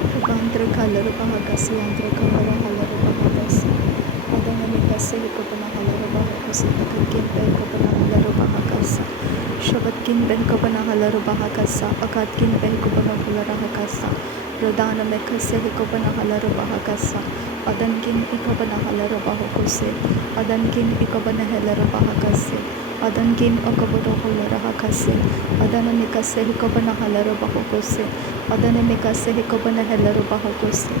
Rubantra kalaro bahakasi antra kamara halaro bahakasi. Adana mikase hikopana halaro bahakasi akatkin behikopana halaro bahakasa. Shabatkin behikopana halaro bahakasa akatkin behikopana halaro bahakasa. Rodana mikase hikopana halaro bahakasa. Adankin ikopana halaro bahakose. Adankin ikopana halaro bahakase. Adankin okoboro halaro bahakase. Adana mikase hikopana halaro bahakose. Adane mikase hikopana halaro bahakose.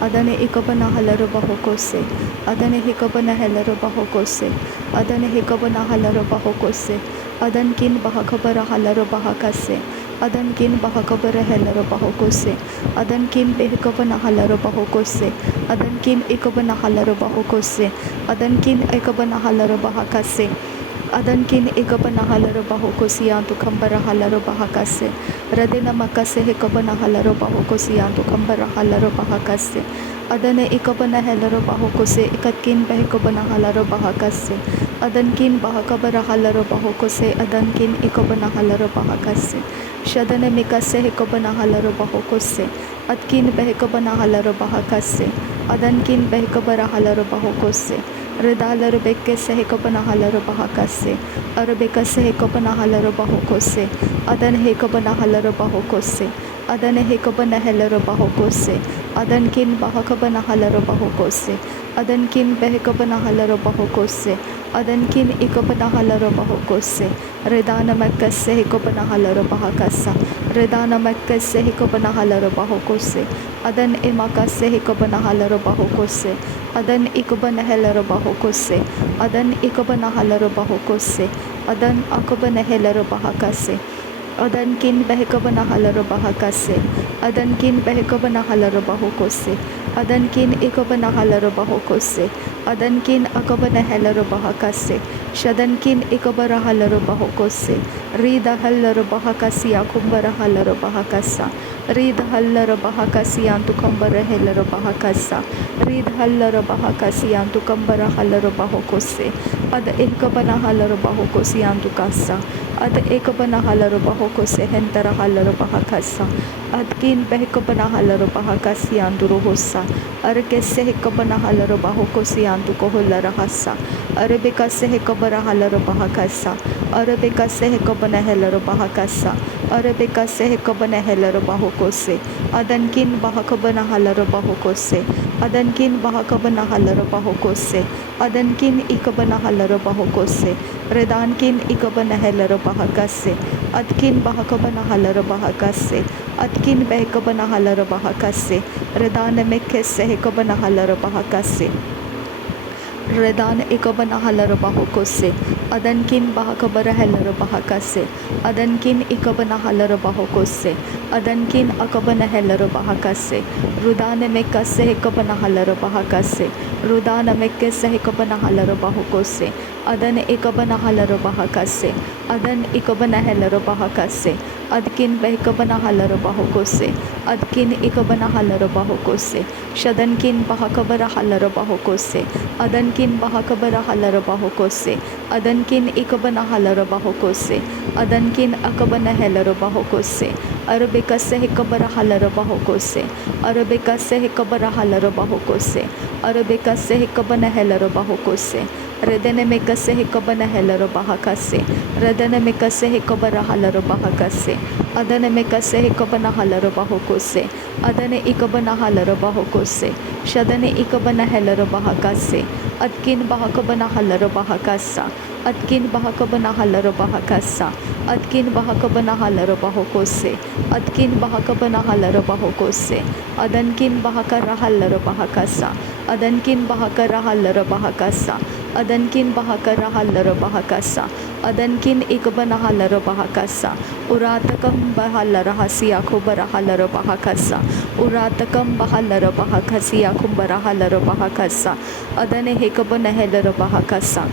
Adane ikopana halaro bahakose. Adane hikopana halaro bahakose. Adane hikopana halaro bahakose. Adankin bahakabara halaro bahakase. Adankin bahakabara halaro bahakose. Adankin behikopana halaro bahakose. Adankin ikopana halaro bahakose. Adankin ikopana halaro bahakase. Adankin ikopana halaro bahokosi antu kambara halaro bahakase. Radena makase hikopana halaro bahokosi antu kambara halaro bahakase. Adane ikopana halaro bahokose ikatkin bahikopana halaro bahakase. Adankin bahakabara halaro bahokose. Adankin ikopana halaro bahakase. Shadane mikase hikopana halaro bahokose. Atkin bahikopana halaro bahakase. Adankin bahikabara halaro bahokose. Redalaro bekese hekopana halaro bahakase. Arabekase hekopana halaro bahokose. Adan hekopana halaro bahokose. Adane hekopana halaro bahokose. Adankin bahakabana halaro bahokose. Adankin behekopana halaro bahokose. Adankin ikopana halaro bahokose. Redana makase hekopana halaro bahakasa. Redana makase hekopana halaro bahokose. Adan emakase hekopana halaro bahokose. Adan ikopana halaro bahokose. Adan ikopana halaro bahokose. Adan akopana halaro bahakase. Adan kin behekopana halaro bahakase. Adan kin behekopana halaro bahokose. Adan kin ikopana halaro bahokose. Adan kin akopana halaro bahakase. Shadan kin ikobara halaro bahokose. Rida halaro bahakasi akumbara halaro bahakasa. Rida halaro bahakasi antu kambara halaro bahakasa. Rida halaro bahakasi antu kambara halaro bahokose. Ad ikopana halaro bahokose antu kasa. Ad ekopana halaro bahokose hentara halaro bahakasa. Adkin behekopana halaro bahakasi antu rohosa. Arkese hekopana halaro bahokose antu koholara hasa. Arabekase hekopana halaro bahakasa. Arabekase hekopana halaro bahakasa. Arabekase hekopana halaro bahokose. Adankin bahakopana halaro bahokose. Adankin bahakopana halaro bahokose. Adankin ikopana halaro bahokose. Redankin ikopana halaro bahakase. Adkin bahakopana halaro bahakase. Adkin behekopana halaro bahakase. Redana mekese hekopana halaro bahakase. Redan ikopana halaro bahokose. Adankin bahakabara halaro bahakase. Adankin ikopana halaro bahokose. Adankin akopana halaro bahakase. Rudana mekase hekopana halaro bahakase. Rudana mekase hekopana halaro bahokose. Adan ikopana halaro bahakase. Adan ikopana halaro bahakase. Adkin behekopana halaro bahokose. Adkin ikopana halaro bahokose. Shadankin bahakabara halaro bahokose. Adankin bahakabara halaro bahokose. Adankin ikopana halaro bahokose. Adankin akopana halaro bahokose. Arabekase hekopara halaro bahokose. Arabekase hekopara halaro bahokose. Arabekase hekopana halaro bahokose. Redene mekase hekopana halaro bahakase. Redene mekase hekopara halaro bahakase. Adane mekase hekopana halaro bahokose. Adane ikopana halaro bahokose. Shadane ikopana halaro bahakase. Adkin bahakopana halaro bahakasa. Adkin bahakopana halaro bahakasa. Adkin bahakopana halaro bahokose. Adkin bahakopana halaro bahokose. Adankin bahakara halaro bahakasa. Adankin bahakara halaro bahakasa. Adankin bahakara halaro bahakasa. Adankin ikopana halaro bahakasa. Uratakam bahalara hasiya kubara halaro bahakasa. Uratakam bahalara bahakasiya kumbara halaro bahakasa. Adane hekopana halaro bahakasa.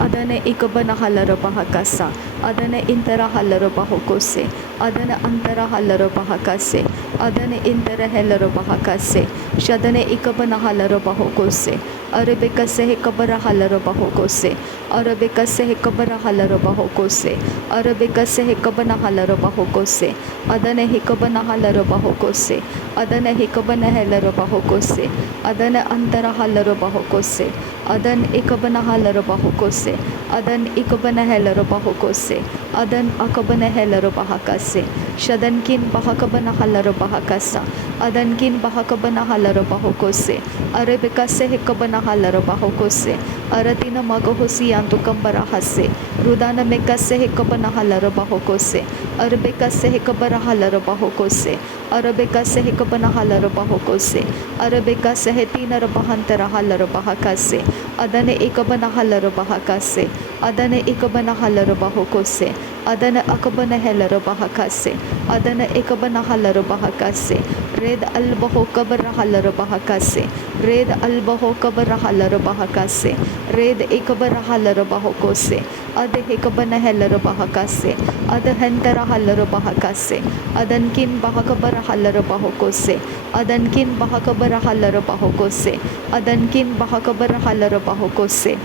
Adane ikopana halaro bahakasa. Adane intara halaro bahokose. Adane antara halaro bahakase. adane intere helero bahakase shadane ikabana halero bahokose arabekase hekabara halero bahokose arabekase hekabara halero bahokose arabekase hekabana halero bahokose adane hekabana halero bahokose adane hekabana helero bahokose adane antara halero bahokose adan ikabana halero bahokose adan ikabana helero bahokose adan akabana helero bahakase shadankin bahakabana halero bahakasa adankin bahakabana halero bahokose arabekase hekabana halero bahokose aratina magohosi antu kambara hase rudana mekase hekabana halero bahokose arabekase hekabara halero bahokose arabekase hekabana halero bahokose arabekase hetina rabahantara halero bahakase adane ikabana halero bahakase adane ikabana halero bahokose adane akabana helero bahakase adane ikabana halero bahakase red albaho kabara halero bahakase red albaho kabara halero bahakase red ikabara halero bahokose ade ikabana helero bahakase ade hentara halero bahakase adankin bahakabara halero bahokose adankin bahakabara halero bahokose adankin bahakabara halero bahokose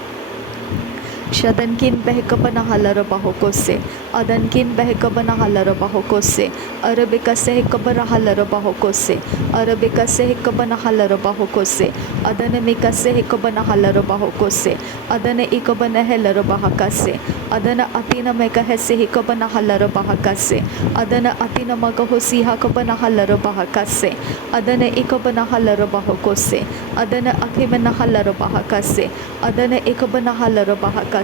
shadankin behkabana halero bahokose adankin behkabana halero bahokose arabekase hekabara halero bahokose arabekase hekabana halero bahokose adane mikase hekabana halero bahokose adane ikabana helero bahakase adana atina mekahese hekabana halero bahakase adana atina magahosi hakabana halero bahakase adane ikabana halero bahokose adana akimana halero bahakase adane ikabana halero bahakase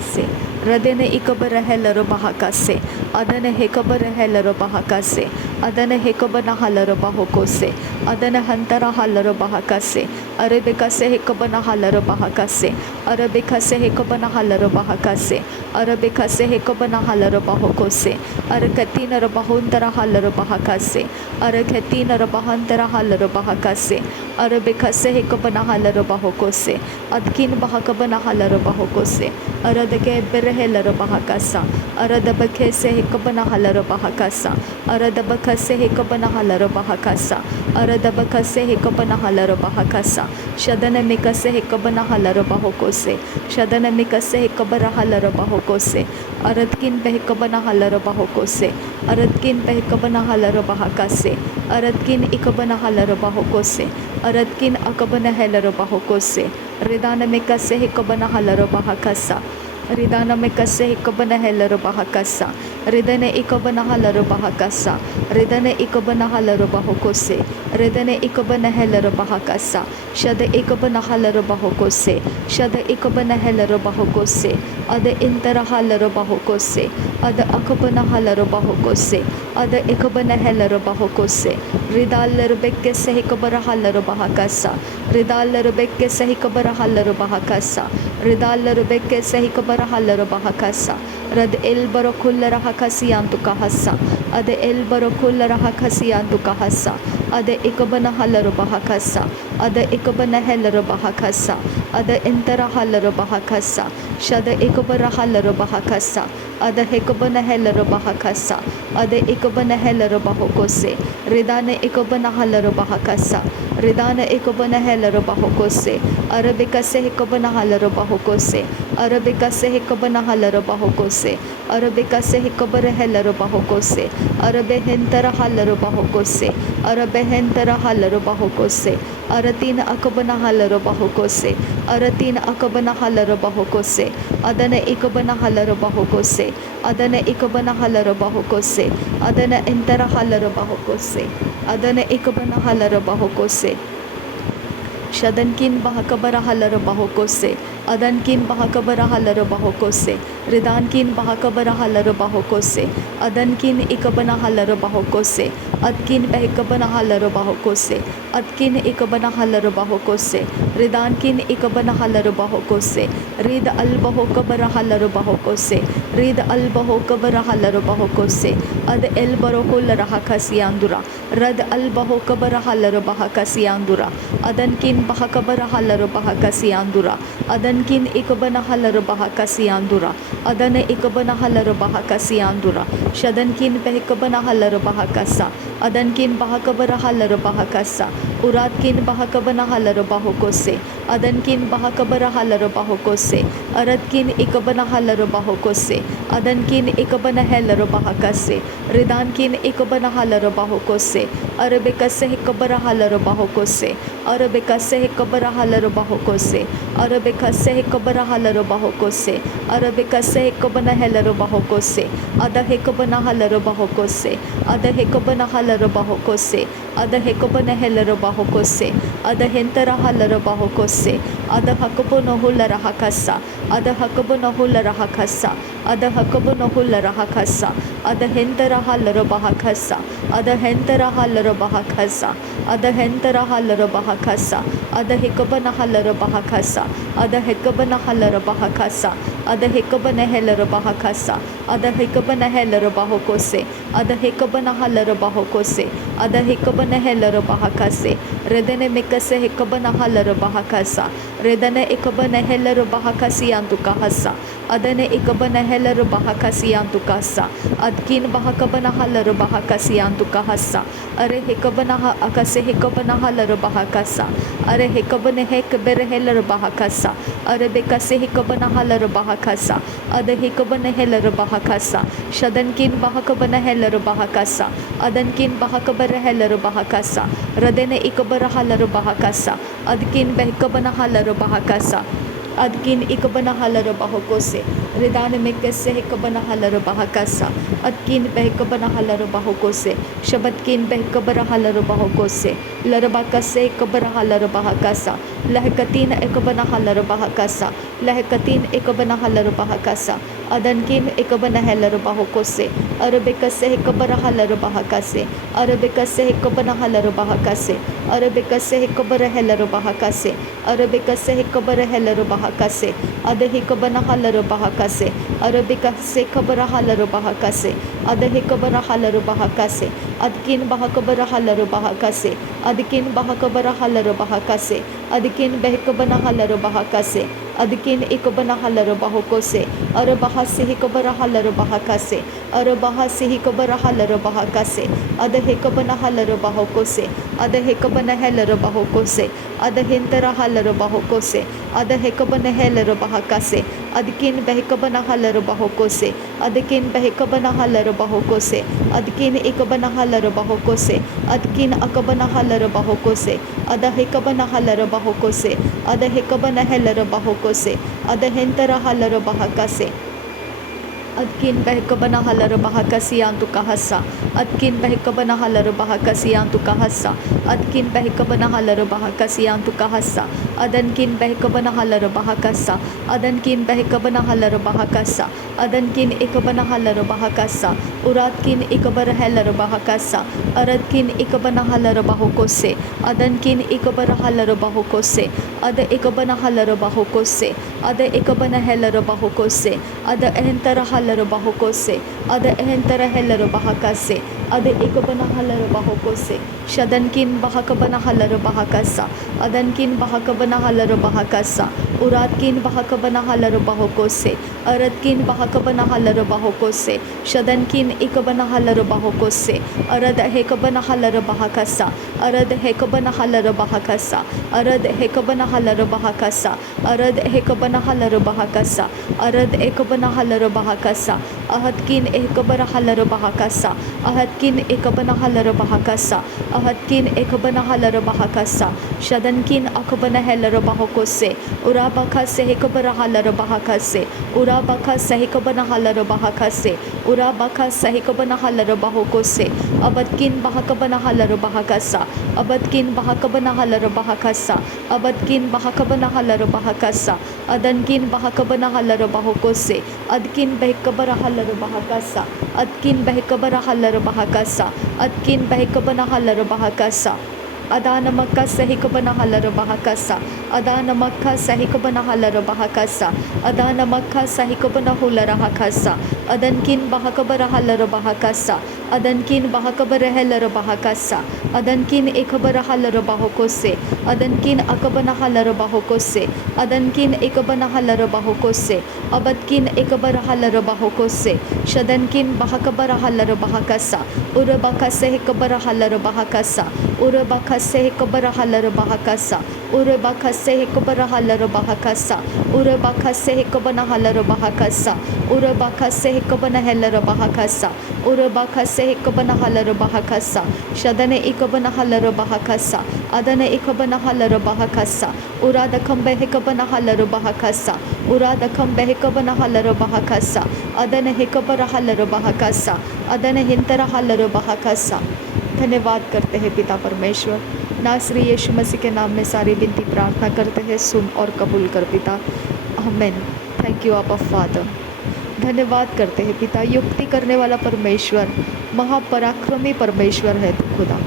radene ikabara helero bahakase adane hekabara helero bahakase adane hekabana halero bahokose adane hantara halero bahakase arabekase hekabana halero bahakase arabekase hekabana halero bahakase arabekase hekabana halero bahokose arakatina rabahuntara halero bahakase arakatina rabahantara halero bahakase arabekase hekabana halero bahokose adkin bahakabana halero bahokose aradake berhelero bahakasa aradabakese hekabana halero bahakasa aradabakase hekabana halero bahakasa aradabakase hekabana halero bahakasa shadana mikase hekabana halero bahokose shadana mikase hekabara halero bahokose aradkin behkabana halero bahokose aradkin behkabana halero bahakase aradkin ikabana halero bahokose aradkin akabana helero bahokose ridana mikase hekabana halero bahakasa ridana mekase ikabana helero bahakasa ridane ikabana halero bahakasa ridane ikabana halero bahokose ridane ikabana helero bahakasa shada ikabana halero bahokose shada ikabana helero bahokose ada intara halero bahokose ada akabana halero bahokose ada ikabana helero bahokose ridalero bekkese ikabara halero bahakasa ridalero bekkese ikabara halero bahakasa ridalero bekkese ikabara halero bahakasa rad elbaro kullara hakasiyantu kahasa ade elbaro kullara hakasiyantu kahasa ade ikabana halero bahakasa ade ikabana helero bahakasa ade intara halero bahakasa shada ikabara halero bahakasa ade hekabana helero bahakasa ade ikabana helero bahokose ridane ikabana halero bahakasa ridane ikabana helero bahokose arabekase hekabana halero bahokose arabekase hekabana halero bahokose arabekase hekabara helero bahokose arabe hentara halero bahokose arabe hentara halero bahokose aratina akabana halero bahokose aratina akabana halero bahokose adana ikabana halero bahokose adana ikabana halero bahokose adana entara halero bahokose adana ikabana halero bahokose shadankin bahakabara halero bahokose adankin bahakabara halero bahokose ridankin bahakabara halero bahokose adankin ikabana halero bahokose adkin behkabana halero bahokose adkin ikabana halero bahokose ridankin ikabana halero bahokose rid albahokabara halero bahokose rid albahokabara halero bahokose ad elbaro kullara hakasiyandura rad albahokabara halero bahakasiyandura adankin bahakabara halero bahakasiyandura adan Shadankin ikabana halar bahakasiandura. Adana ikabana halar bahakasiandura. Shadankin behikabana halar bahakasa. Adankin bahakabara halar bahakasa. Uratkin bahakabana halar bahokose. Adankin bahakabara halar bahokose. Aratkin ikabana halar bahokose. Adankin ikabana halar bahakase. Ridankin ikabana halar bahokose. Arabikase hikabara halar bahokose. Arabikase hikabara halar bahokose. Arabikase hikabara halar bahokose. Arabikase hikabana halar bahokose. Ada hikabana halar bahokose. Ada hikabana halar bahokose. Ada hikabana halar bahokose. Ada hentara halar bahokose. Ada hakabana hular hakasa. Ada hakabana hular hakasa. Ada hakabana hular hakasa. Ada hentara halar bahakasa. Ada hentara halar bahakasa. Ada hentara halar bahakasa. Ada hikabana halar bahakasa. Ada hikabana halar bahakasa. Ada hikabana halar bahakasa. Ada hikabana halar bahokose. Ada hikabana halar bahokose. Ada hikabana halar bahakase. Redene mikase hikabana halar bahakasa. Redane ikabana halar bahakasi antukahasa. Adane ikabana halar bahakasi antukasa. Adkin bahakabana halar bahakasi antukahasa. Are hikabana akase hikabana halar bahakasa. Are hikabana hekbere halar bahakasa. Are bekase hikabana halar bahakasa. Ada hikabana halar bahakasa. Shadankin bahakabana halar bahakasa. Adankin bahakabara halar bahakasa. Radene ikabara halar bahakasa. Adkin behikabana halar bahakasa. Adkin ikabana halar bahokose. Ridane mekase hikabana halar bahakasa. Adkin behikabana halar bahokose. Shabatkin behikabara halar bahokose. Larabakase ikabara halar bahakasa. Lahekatin ikabana halar bahakasa. Lahekatin ikabana halar bahakasa. Adankin ikabana halar bahokose. Arabikase hikabara halar bahakase. Arabikase hikabana halar bahakase. Arabikase hikabara halar bahakase. Arabikase hikabara halar bahakase. Ada hikabana halar bahakase. Arabikase hikabara halar bahakase. Ada hikabara halar bahakase. Adkin bahakabara halar bahakase. Adkin bahakabara halar bahakase. Adkin behikabana halar bahakase. Adkin ikabana halar bahokose. Arabahase hikabara halar bahakase. Arabahase hikabara halar bahakase. Ada hikabana halar bahokose. Ada hikabana halar bahokose. Ada hintara halar bahokose. Ada hikabana halar bahakase. Adkin behikabana halar bahokose. Adkin behikabana halar bahokose. Adkin ikabana halar bahokose. Adkin akabana halar bahokose. Ada hikabana halar bahokose. Ada hikabana halar bahokose. Ada hentara halar bahakase. Adkin behikabana halar bahakasi antukahasa. Adkin behikabana halar bahakasi antukahasa. Adkin behikabana halar bahakasi antukahasa. Adankin behikabana halar bahakasa. Adankin behikabana halar bahakasa. Adankin ikabana halar bahakasa. Uratkin ikabara halar bahakasa. Aradkin ikabana halar bahokose. Adankin ikabara halar bahokose. Ada ikabana halar bahokose. Ada ikabana halar bahokose. Ada ehentara halar bahokose. Ada ehentara halar bahakase. Ada ikabana halar bahokose. Shadankin bahakabana halar bahakasa. Adankin bahakabana halar bahakasa. Uratkin bahakabana halar bahokose. Aradkin bahakabana halar bahokose. Shadankin ikabana halar bahokose. Arad hekabana halar bahakasa. Arad hekabana halar bahakasa. Arad hekabana halar bahakasa. Arad hekabana halar bahakasa. Arad ekabana halar bahakasa. Ahadkin ekabara halar bahakasa. Ahadkin ekabana halar bahakasa. Ahadkin ekabana halar bahakasa. Shadankin akabana halar bahokose. Urabaka sehikabara halar bahakase. Urabaka sehikabana halar bahakase. Urabaka sehikabana halar bahokose. Abadkin bahakabana halar bahakasa. Abadkin bahakabana halar bahakasa. Abadkin bahakabana halar bahakasa. Adankin bahakabana halar bahokose. Adkin behikabara halar bahakasa. Adkin behikabara halar bahakasa. Adkin behikabana halar bahakasa. Adana makka sehikabana halar bahakasa. Adana makka sehikabana halar bahakasa. Adana makka sehikabana hular hakasa. Adankin bahakabara halar bahakasa. अदनकिन बहकबर रहलर बहकसा अदनकिन एकबर हलर बहकोसे अदनकिन अकबन हलर बहकोसे अदनकिन एकबन हलर बहकोसे अबदकिन एकबर हलर बहकोसे शदनकिन बहकबर हलर बहकसा उरबकसे एकबर हलर बहकसा उरबकसे एकबर हलर बहकसा उरबकसे एकबर हलर बहकसा उरबकसे एकबन हलर बहकसा उरबकसे एकबन हलर बहकसा उरबकसे एकबन हलर बहकसा शदने एकबन हलर बहकसा अदने एकबन हलर बहकसा उरादकम बेहकबन हलर बहकसा उरादकम बेहकबन हलर बहकसा अदने हेकबर हलर बहकसा अदने हिंतर हलर बहकसा। धन्यवाद करते हैं पिता परमेश्वर। नासरी यीशु मसीह के नाम में सारी विनती प्रार्थना करते हैं, सुन और कबूल कर पिता। आमीन। थैंक यू आपा फादर। धन्यवाद करते हैं पिता। युक्ति करने वाला परमेश्वर, महापराक्रमी परमेश्वर है तू खुदा।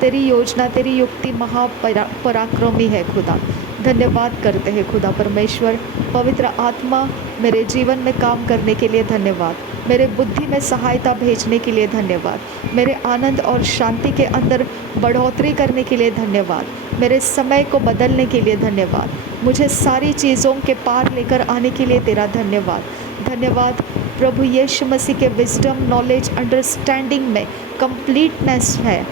तेरी योजना, तेरी युक्ति महापराक्रमी है खुदा। धन्यवाद करते हैं खुदा परमेश्वर। पवित्र आत्मा मेरे जीवन में काम करने के लिए धन्यवाद। मेरे बुद्धि में सहायता भेजने के लिए धन्यवाद। मेरे आनंद और शांति के अंदर बढ़ोतरी करने के लिए धन्यवाद। मेरे समय को बदलने के लिए धन्यवाद। मुझे सारी चीज़ों के पार लेकर आने के लिए तेरा धन्यवाद। धन्यवाद प्रभु यीशु मसीह के विजडम, नॉलेज, अंडरस्टैंडिंग में कंप्लीटनेस है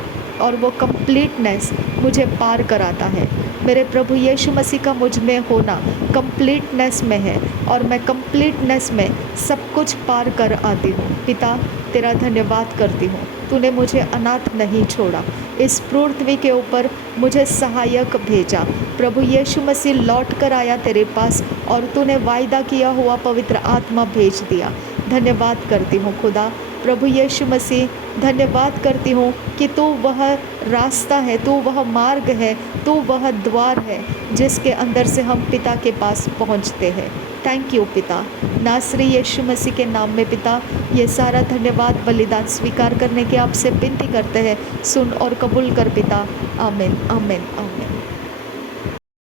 और वो कंप्लीटनेस मुझे पार कराता है। मेरे प्रभु यीशु मसीह का मुझ में होना कंप्लीटनेस में है और मैं कंप्लीटनेस में सब कुछ पार कर आती हूँ। पिता तेरा धन्यवाद करती हूँ। तूने मुझे अनाथ नहीं छोड़ा। इस पृथ्वी के ऊपर मुझे सहायक भेजा। प्रभु यीशु मसीह लौट कर आया तेरे पास और तूने वायदा किया हुआ पवित्र आत्मा भेज दिया। धन्यवाद करती हूँ खुदा। प्रभु यीशु मसीह धन्यवाद करती हूँ कि तू वह रास्ता है, तू वह मार्ग है, तू वह द्वार है जिसके अंदर से हम पिता के पास पहुँचते हैं। थैंक यू पिता। नासरी यीशु मसीह के नाम में पिता ये सारा धन्यवाद बलिदान स्वीकार करने की आपसे विनती करते हैं। सुन और कबूल कर पिता। आमीन आमीन आमीन।